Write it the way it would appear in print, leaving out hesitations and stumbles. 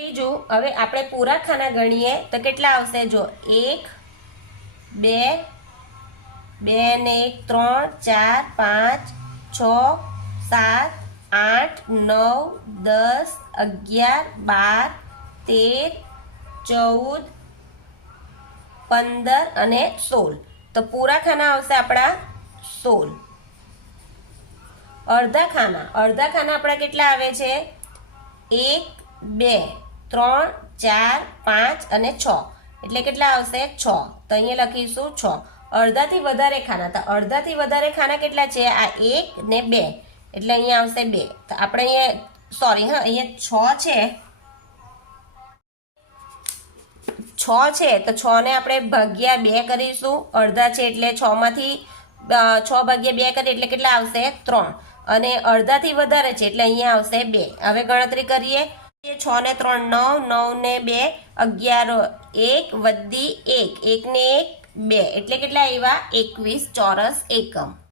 ત્રીજું, હવે આપણે પૂરા ખાના ગણીએ તો કેટલા આવશે? જો 1 2 2 ને 1 3 4 5 6 7 8 9 10 11 12 13 14 15 અને 16. તો પૂરા ખાના આવશે આપણા 16. અડધા ખાના આપણા કેટલા આવે છે? 1 2 3 4 5 અને 6. એટલે કેટલા આવશે? 6. તો અહીંયા લખીશું 6. અડધાથી વધારે ખાના, તો અડધાથી વધારે ખાના કેટલા છે? આ 1 ને 2, એટલે અહીંયા આવશે 2. તો આપણે અહીંયા સોરી અહીંયા 6 છે, 6 છે તો 6 ને આપણે ભાગ્યા 2 કરીશું. અડધા છે એટલે 6 માંથી 6 ભાગ્યા 2 કરીએ એટલે કેટલા આવશે? 3. અને અડધાથી વધારે છે એટલે અહીંયા આવશે 2. હવે ગણતરી કરીએ. 6 ને 3 9, 9 ને 2 11, 1 વધી 1, 1 ને 1 2, એટલે કેટલા આવ્યા? 21 ચોરસ એકમ.